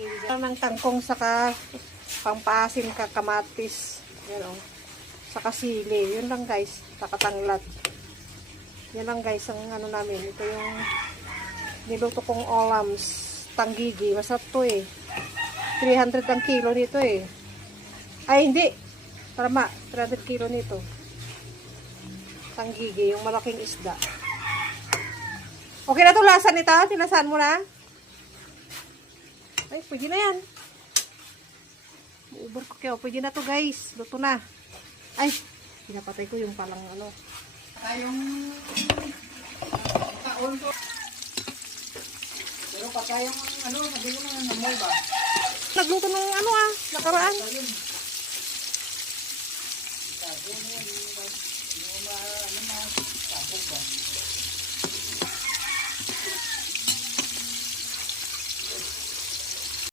Ng tangkong saka pampaasim ka kamatis. Yan o. Saka sili. Yun lang guys. Takatanglat. Yan lang guys ang ano namin. Ito yung niluto kong olams. Tanggigi. Masarap to eh. 300 ang kilo nito eh. Ay hindi. Tama. 300 kilo nito. Tanggigi. Yung malaking isda. Okay na to lasa nito. Tinasan mo na. Ay, pwede na yan. Uber ko kayo. Pwede na to guys. Luto na. Ay, pinapatay ko yung palang ano. Yung taon ko. Pero patay yung ano, sabi ko na namoy ba? Nagluto ng ano nakaraan.